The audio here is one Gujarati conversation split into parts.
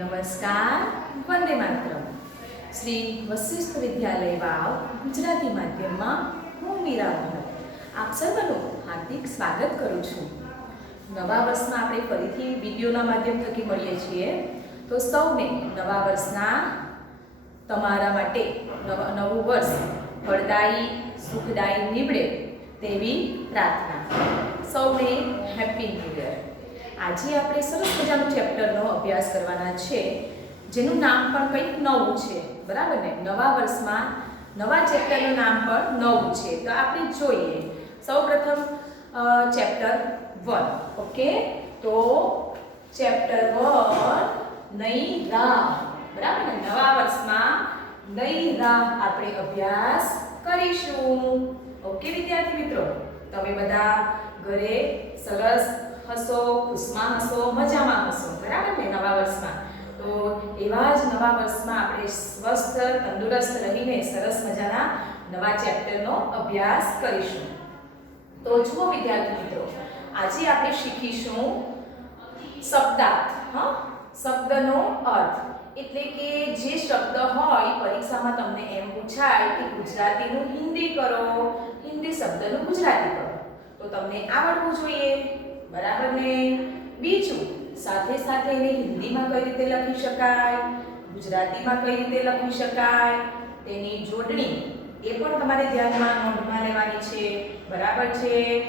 નમસ્કાર, વંદે માતરમ. શ્રી વશિષ્ઠ વિદ્યાલય વાવ, ગુજરાતી માધ્યમમાં હું મીરા ભરત આપ સર્વનું હાર્દિક સ્વાગત કરું છું. નવા વર્ષમાં આપણે ફરીથી વિડીયોના માધ્યમ થકી મળીએ છીએ. તો સૌને નવા વર્ષના તમારા માટે નવ- નવું વર્ષ ફળદાયી, સુખદાયી નીવડે તેવી પ્રાર્થના. સૌને હેપી ન્યૂ યર આજે આપણે સરસ મજાનું ચેપ્ટરનો અભ્યાસ કરવાના છે, જેનું નામ પણ કંઈક નવું છે, બરાબર ને? નવા વર્ષમાં નવા ચેપ્ટરનું નામ પણ નવું છે. તો આપણે જોઈએ. સૌપ્રથમ ચેપ્ટર વન, ઓકે? તો ચેપ્ટર વન, નઈ રાહ, બરાબર ને? નવા વર્ષમાં નઈ રાહ આપણે અભ્યાસ કરીશું. ઓકે, વિદ્યાર્થી મિત્રો? તમે બધા ઘરે સરસ હસો, ખુશમાં હસો, મજામાં હસો. બરાબર ને નવા વર્ષમાં? તો એવા જ નવા વર્ષમાં આપણે સ્વસ્થ, તંદુરસ્ત રહીને સરસ મજાના નવા ચેપ્ટરનો અભ્યાસ કરીશું. તો જુઓ વિદ્યાર્થી મિત્રો, આજે આપણે શીખીશું શબ્દાર્થ, હા? શબ્દનો અર્થ. એટલે કે જે શબ્દ હોય, પરીક્ષામાં તમને એમ પૂછાય કે ગુજરાતીનું હિન્દી કરો, હિન્દી શબ્દનું ગુજરાતી કરો. તો તમને આવડવું જોઈએ. બરાબર ને? બીજું, સાથે સાથે એને હિન્દીમાં કઈ રીતે લખી શકાય, ગુજરાતીમાં કઈ રીતે લખી શકાય, તેની જોડણી એ પણ તમારે ધ્યાનમાં નોંધમાં લેવાની છે. બરાબર છે?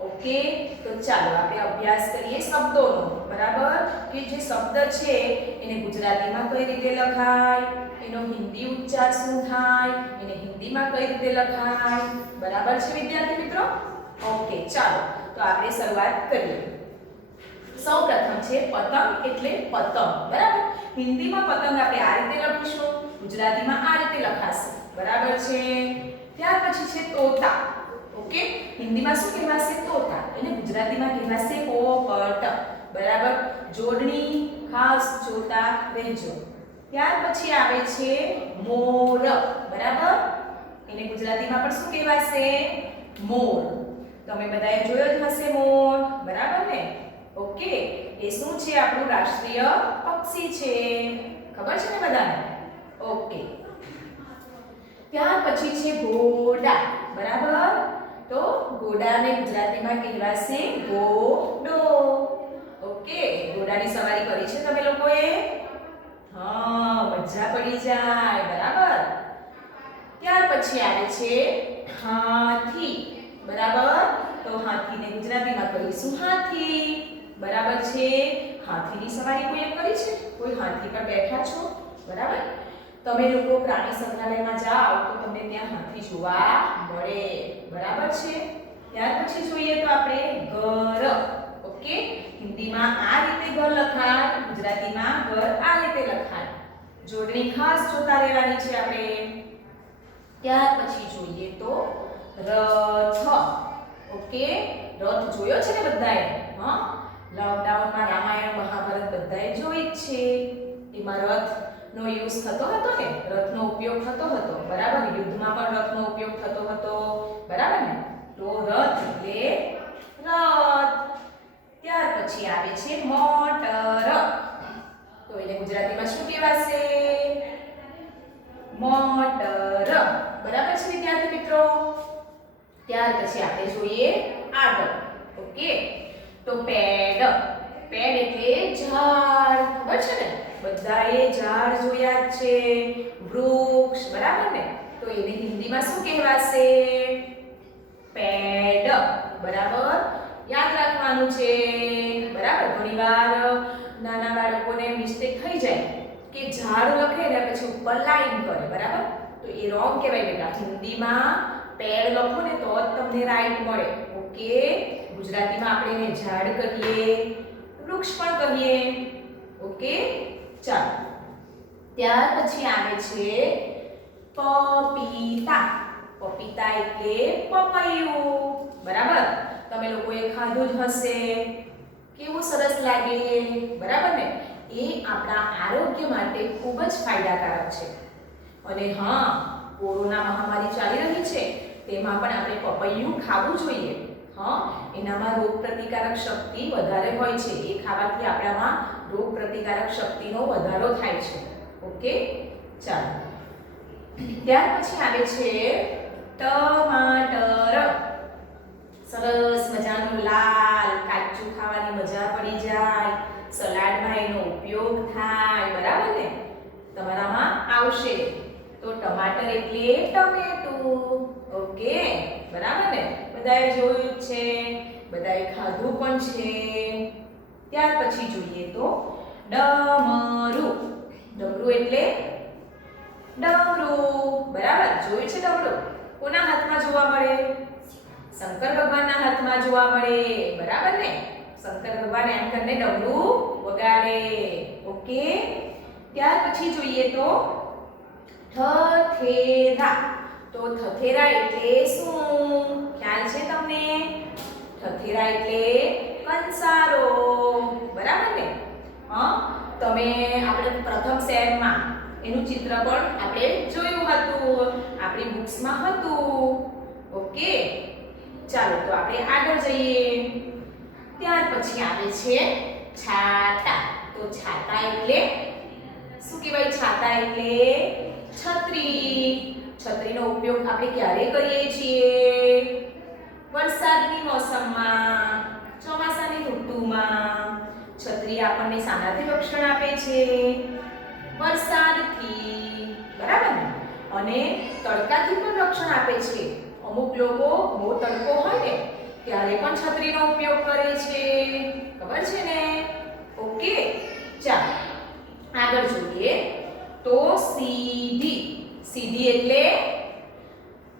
ઓકે, તો ચાલો આપણે અભ્યાસ કરીએ શબ્દોનો. બરાબર? કે જે શબ્દ છે, એને ગુજરાતીમાં કઈ રીતે લખાય, એનો હિન્દી ઉચ્ચાર શું થાય, એને હિન્દીમાં કઈ રીતે લખાય? બરાબર છે વિદ્યાર્થી મિત્રો? ઓકે, ચાલો. તો આપણે શરૂઆત કરીએ. સૌ પ્રથમ છે પતંગ એટલે પતંગ, બરાબર? હિન્દીમાં પતંગ આપણે આ રીતે લખીશું, ગુજરાતીમાં આ રીતે લખાશે. બરાબર છે? ત્યાર પછી છે તોતા. ઓકે? હિન્દીમાં શું કહેવાશે? તોતા. એને ગુજરાતીમાં કહેવાશે પોપટ. બરાબર? જોડણી, ખાસ જોતા રહેજો. ત્યાર પછી આવે છે મોર. બરાબર? એને ગુજરાતીમાં પણ શું કહેવાશે? મોર. તમે બધાએ જોયો જ હશે મોર, બરાબર ને? ઓકે, એ શું છે? આપણું રાષ્ટ્રીય પક્ષી છે. ખબર છે ને બધાને? ઓકે. ત્યાર પછી છે ઘોડા, બરાબર? તો ઘોડાને ગુજરાતીમાં કહેવાશે ઘોડો. ઓકે, ઘોડાની સવારી કરી છે તમે લોકોએ? હા, મજા પડી જાય, બરાબર? ત્યાર પછી આવે છે હાથી. બરાબર? તો હાથીને ગુજરાતીમાં કહીશું હાથી. બરાબર છે? હાથીની સવારી કોઈએ કરી છે? કોઈ હાથી પર બેઠા છો? બરાબર? તમે લોકો પ્રાણી સંગ્રહાલયમાં જાઓ તો તમને ત્યાં હાથી જોવા મળે. બરાબર છે? ત્યાર પછી જોઈએ તો આપણે ઘર. ઓકે? હિન્દીમાં આ રીતે ઘર લખાય, ગુજરાતીમાં ઘર આ રીતે લખાય. જોડણી ખાસ જોતા રહેવાની છે આપણે. ત્યાર પછી જોઈએ તો રથ. ઓકે? રથ જોયો છે ને બધાએ? હા? લોકડાઉનમાં રામાયણ, મહાભારત બધાએ જોઈ જ છે. એમાં રથનો યુઝ થતો હતો ને? રથનો ઉપયોગ થતો હતો. બરાબર? યુદ્ધમાં પણ રથનો ઉપયોગ થતો હતો. બરાબર ને? તો રથ એટલે રથ. ત્યાર પછી આવે છે મોટર. તો એને ગુજરાતીમાં શું કહેવાશે? મોટર. બરાબર છે વિદ્યાર્થી મિત્રો? ત્યાર પછી આપણે જોઈએ આગળ. ઓકે? તો પેડ. પેડ એટલે ઝાડ. ખબર છે ને? બધાએ ઝાડ જોયા જ છે. વૃક્ષ. બરાબર ને? તો એને હિન્દીમાં શું કહેવાશે? પેડ. બરાબર? યાદ રાખવાનું છે. બરાબર? ઘણીવાર નાના બાળકોને મિસ્ટેક થઈ જાય કે ઝાડ લખે ને પછી ઉપર લાઈન કરે. બરાબર? તો એ રોંગ કહેવાય બેટા. હિન્દીમાં પેડ લખો ને તો જ તમને રાઈટ મળે. ઓકે? ગુજરાતીમાં આપણે એને ઝાડ કહીએ, વૃક્ષ પણ કહીએ. ઓકે? ચાલો. ત્યાર પછી આવે છે પપીતા. પપીતા એટલે પપૈયું. બરાબર? તમે લોકોએ ખાધું જ હશે. કેવું સરસ લાગે. બરાબર ને? એ આપણા આરોગ્ય માટે ખૂબ જ ફાયદાકારક છે. અને હા, કોરોના મહામારી ચાલી રહી છે, તેમાં પણ આપણે પપૈયું ખાવું જોઈએ. હા, એનામાં રોગ પ્રતિકારક શક્તિ વધારે હોય છે. એ ખાવાથી આપણામાં રોગ પ્રતિકારક શક્તિનો વધારો થાય છે. ઓકે? ચાલો. ત્યાર પછી આવે છે ટમાટર. સરસ મજાનું લાલ કાચું ખાવાની મજા પડી જાય. સલાડમાં એનો ઉપયોગ થાય. બરાબર ને? તમારામાં આવશે. તો ટમાટર એટલે ટમેટું. ઓકે? બરાબર ને? બધાએ જોયું છે. બધાએ ખાધું પણ છે. ત્યાર પછી જોઈએ તો ડમરું. ડમરું એટલે ડમરું. બરાબર? જોયું છે ડમરું કોના હાથમાં જોવા મળે? શંકર ભગવાનના હાથમાં જોવા મળે. બરાબર ને? શંકર ભગવાન એમ કરીને ડમરું વગાડે. ઓકે? ત્યાર પછી જોઈએ તો થથેરા તો થથેરા એટલે શું? ખ્યાલ છે તમને? થથેરા એટલે કંસારો. બરાબર ને? હા? તમે આપણે પ્રથમ શહેરમાં એનું ચિત્ર પણ આપણે જોયું હતું. આપણી બુક્સમાં હતું. ઓકે? ચાલો, તો આપણે આગળ જઈએ. ત્યાર પછી આવે છે છાતા. તો છાતા એટલે શું કહેવાય? છાતા એટલે છત્રી. છત્રીનો ઉપયોગ આપણે ક્યારે કરીએ છીએ? વરસાદની મોસમમાં, ચોમાસાની ઋતુમાં. છત્રી આપણને શાનાથી રક્ષણ આપે છે. વરસાદથી, બરાબર? અને તડકાથી પણ રક્ષણ આપે છે. અમુક લોકો બહુ તડકો હોય ને, ત્યારે પણ છત્રીનો ઉપયોગ કરે છે. ખબર છે ને? ઓકે, ચાલો. આગળ જોઈએ. તો સીધી સીધી એટલે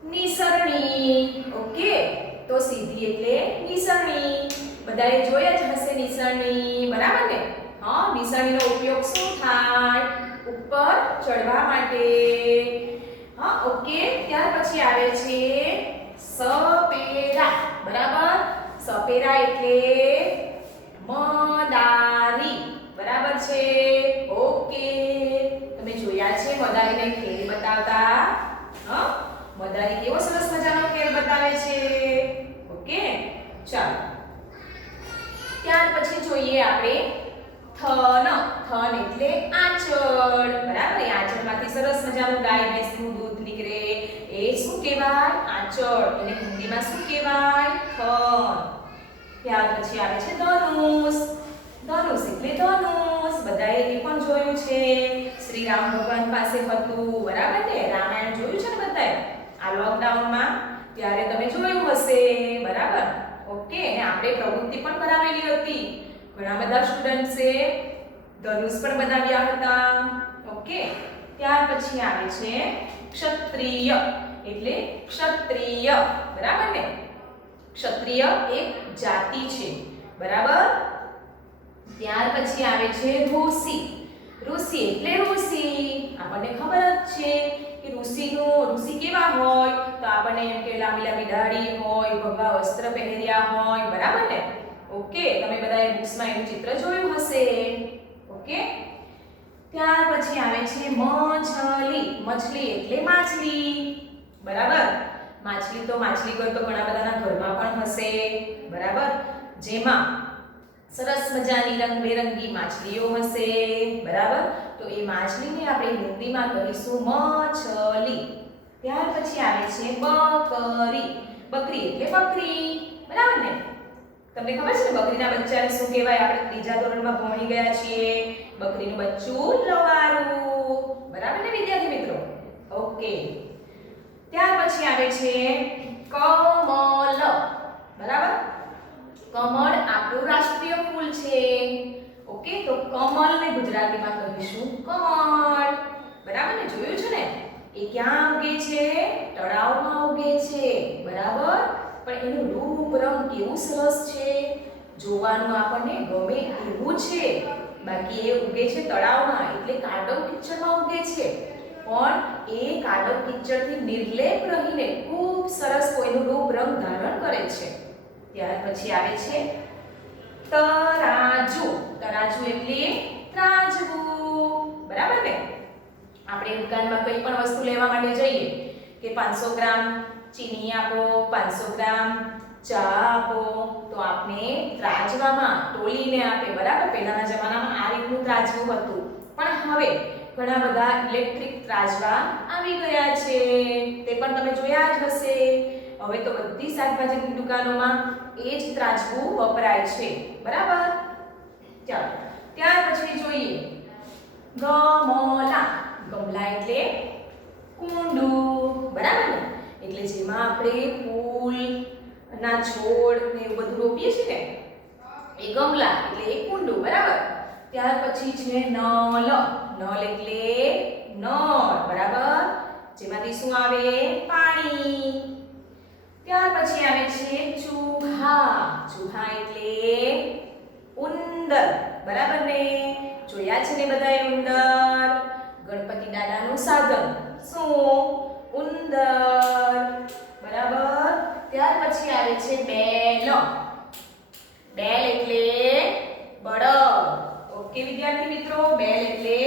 નિસરણી. ઓકે? તો સીધી એટલે નિસરણી. બધાએ જોયા જ હશે નિસરણી. બરાબર ને? હા, નિસરણીનો ઉપયોગ શું થાય? ઉપર ચડવા માટે. હા, ઓકે? ત્યાર પછી આવે છે સપેરા. બરાબર? સપેરા એટલે મદારી. બરાબર છે ઓકે તમે જોયા છે મદારીને ખેલ બતાવતા હા મદારી કેવો સરસ મજાનો ખેલ બતાવે છે ઓકે ચાલો ત્યાર પછી જોઈએ આપણે થન થન એટલે આંચળ બરાબર એ આંચળમાંથી સરસ મજાનું ગાય ભેંસનું દૂધ નીકળે એ શું આંચળ એને હિન્દીમાં શું કહેવાય? થર ત્યાર પછી આવે છે ધનુષ. ધનુષ એટલે ધનુષ. બધાએ એ પણ જોયું છે. શ્રી રામ ભગવાન પાસે હતું. બરાબર ને? રામાયણ જોયું છે ને બધાએ? આ લોકડાઉનમાં ત્યારે તમે જોયું હશે. બરાબર? ઓકે, અને આપણે પ્રવૃત્તિ પણ બનાવેલી હતી. ઘણા બધા સ્ટુડન્ટ્સે ધનુષ પણ બનાવ્યા હતા. ઓકે, ત્યાર પછી આવે છે ક્ષત્રિય. એટલે ક્ષત્રિય. બરાબર ને? ક્ષત્રિય એક જાતિ છે. બરાબર? ત્યાર પછી આવે છે ઋષિ. ઋષિ એટલે ઋષિ. આપણને ખબર જ છે કે ઋષિનું, ઋષિ કેવા હોય? તો આપણને એમ કે લાંબી લાંબી દાઢી હોય, ભગવા વસ્ત્ર પહેર્યા હોય. બરાબર ને? ઓકે, તમે બધાએ બુક્સમાં એનું ચિત્ર જોયું હશે. ઓકે? ત્યાર પછી આવે છે મછલી. મછલી એટલે માછલી. બરાબર? માછલી તો માછલી ઘર તો ઘણા બધાના ઘરમાં પણ હશે. બરાબર? જેમાં સરસ મજાની રંગબેરંગી માછલીઓ હશે. બરાબર? તો એ માછલીને આપણે હિન્દીમાં કહીશું મછલી. ત્યાર પછી આવે છે બકરી. બકરી એટલે બકરી. બરાબર ને? તમને ખબર છે ને બકરીના બચ્ચાને શું કહેવાય? આપણે ત્રીજા ધોરણમાં ભણી ગયા છીએ. બકરીનું બચ્ચું લવારું. બરાબર ને વિદ્યાર્થી મિત્રો? ઓકે. ત્યાર પછી આવે છે કમલ બરાબર? કમળ આપણું રાષ્ટ્રીય ફૂલ છે. ઓકે, તો કમળને ગુજરાતીમાં કહીશું કમળ. બરાબર ને? જોયું છે ને? એ ક્યાં ઉગે છે? તળાવમાં ઉગે છે. બરાબર? પણ એનું રૂપ, રંગ કેવું સરસ છે? જોવાનું આપણને ગમે એવું છે. બાકી એ ઉગે છે તળાવમાં, એટલે કાદવ કિચડમાં ઉગે છે. પણ એ કાદવ કિચડથી નિર્લેપ રહીને ખૂબ સરસ કોઈનું રૂપ, રંગ ધારણ કરે છે. ત્યાર પછી આવે છે તરાજુ. તરાજુ એટલે ત્રાજવું. બરાબર ને? આપણે દુકાનમાં કંઈ પણ વસ્તુ લેવા માટે જઈએ કે પાંચસો ગ્રામ ચીની આપો, પાંચસો ગ્રામ ચા આપો, તો આપણે ત્રાજવામાં તોલીને આપે, બરાબર? પહેલાના જમાનામાં આ રીતનું ત્રાજવું હતું. પણ હવે ઘણા બધા ઇલેક્ટ્રિક ત્રાજવા આવી ગયા છે. તે પણ તમે જોયા જ હશે. હવે તો બધી શાકભાજીની દુકાનોમાં એ જ ત્રાજવું વપરાય છે. બરાબર? ચાલો, ત્યાર પછી જોઈએ. ગમલા. ગમલા એટલે કુંડું. બરાબર ને? એટલે જેમાં આપણે ફૂલ ના છોડ ને એવું બધું રોપીએ છીએ ને, એ ગમલા, એટલે એ કુંડું, બરાબર? ત્યાર પછી છે નળ નળ એટલે નળ, બરાબર? જેમાંથી શું આવે? પાણી. ત્યાર પછી આવે છે ચૂહા. ચૂહા એટલે ઉંદર, બરાબર ને? જોયા છે ને બધાએ ઉંદર? ગણપતિ દાદાનું સાધન. શું? ઉંદર. બરાબર? ત્યાર પછી આવે છે બેલ. બેલ એટલે બળદ. ઓકે, વિદ્યાર્થી મિત્રો, બેલ એટલે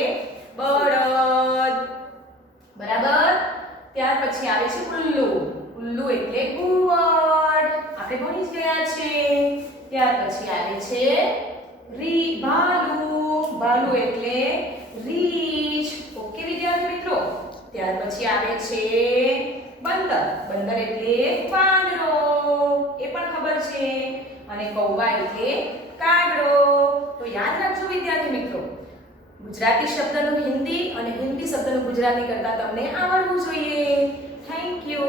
બળદ. બરાબર? ત્યાર પછી આવે છે ઉલ્લુ. ઉલ્લુ એટલે કુવડ આપણે ભણી જ ગયા છે? ત્યાર પછી આવે છે રી ભાલુ ભાલુ એટલે રીછ ઓકે વિદ્યાર્થી મિત્રો ત્યાર પછી આવે છે બંદર બંદર એટલે વાંદરો એ પણ ખબર છે અને કૌવા એટલે કાગડો. તો યાદ રાખજો વિદ્યાર્થી મિત્રો, ગુજરાતી શબ્દનું હિન્દી અને હિન્દી શબ્દનું ગુજરાતી કરતાં તમને આવડવું જોઈએ. Thank you